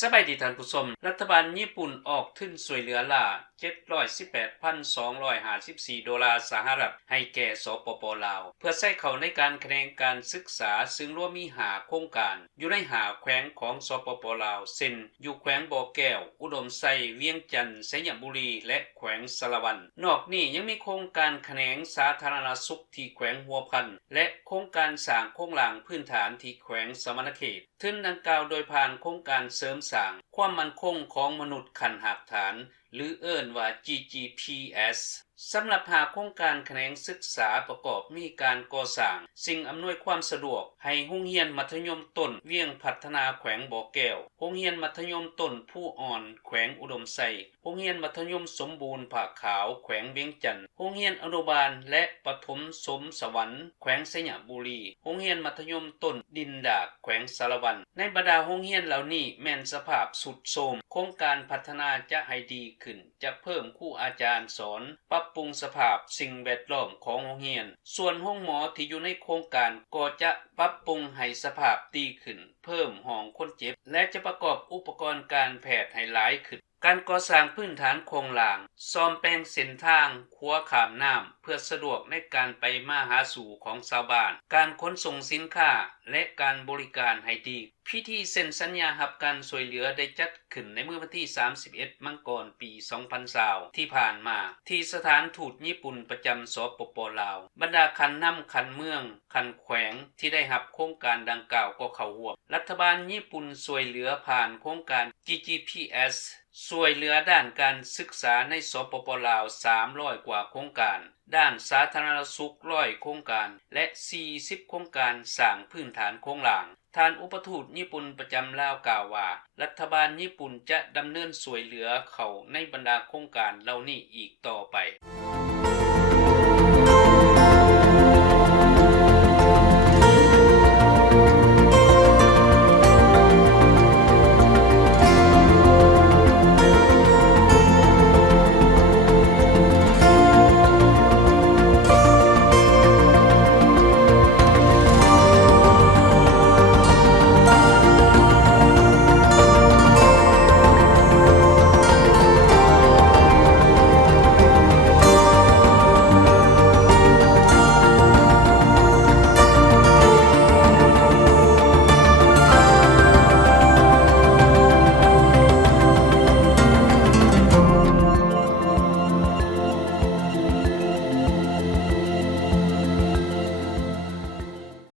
สบายดีท่านผู้ชมรัฐบาลญี่ปุ่นออกทุนช่วยเหลือล่า $718,254 ดอลลาร์สหรัฐให้แก่สปป.ลาวเพื่อใช้เข้าในการแขนงการศึกษาซึ่งรวมมี5โครงการอยู่ใน5แขวงของสปป.ลาวเช่นอยู่แขวงบ่อแก้วอุดมไซเวียงจันทน์สยบุรีและแขวงสะระวันนอกนี้ยังมีโครงการแขนงสาธารณสุขที่แขวงหัวพันและโครงการสร้างโครงหลังพื้นฐานที่แขวงสมณเขตทุนดังกล่าวโดยผ่านโครงการเสริมสร้างความมั่นคงของมนุษย์ขั้นหากฐานหรือเอิ้นว่า GGPS สำหรับหาโครงการแขนงศึกษาประกอบมีการก่อสร้างสิ่งอำนวยความสะดวกให้โรงเรียนมัธยมต้นเวียงพัฒนาแขวงบ่อแก้วโรงเรียนมัธยมต้นผู้อ่อนแขวงอุดมไซโรงเรียนมัธยมสมบูรณ์ผาขาวแขวงเวียงจันทน์โรงเรียนอนุบาลและประถมสมสวรรค์แขวงสยบุรีโรงเรียนมัธยมต้นดินดากแขวงสะระวันในบรรดาโรงเรียนเหล่านี้แม่นสภาพสุดโทรมโครงการพัฒนาจะให้ดีขึ้นจะเพิ่มครูอาจารย์สอนปรับปรุงสภาพสิ่งแวดล้อมของโรงเรียนส่วนห้องหมอที่อยู่ในโครงการก็จะปรับปรุงให้สภาพดีขึ้นเพิ่มห้องคนเจ็บและจะประกอบอุปกรณ์การแพทย์ให้หลายขึ้นการก่อสร้างพื้นฐานโครงหลังซ่อมแปลงเส้นทางขัวข้ามน้ำเพื่อสะดวกในการไปมาหาสู่ของชาวบ้านการขนส่งสินค้าและการบริการให้ดีพิธีเซ็นสัญญารับการช่วยเหลือได้จัดขึ้นในเมื่อวันที่31มังกรปี2020ที่ผ่านมาที่สถานทูตญี่ปุ่นประจำสปป.ลาวบรรดาคันนำคันเมืองคันแขวงที่ได้รับโครงการดังกล่าวก็เข้าร่วมรัฐบาลญี่ปุ่นช่วยเหลือผ่านโครงการ GGPS ช่วยเหลือด้านการศึกษาในสปป.ลาว300กว่าโครงการด้านสาธารณสุข100โครงการและ40โครงการสร้างพื้นฐานโครงหลังท่านอุปทูตญี่ปุ่นประจำลาวกล่าวว่ารัฐบาลญี่ปุ่นจะดำเนินช่วยเหลือเขาในบรรดาโครงการเหล่านี้อีกต่อไป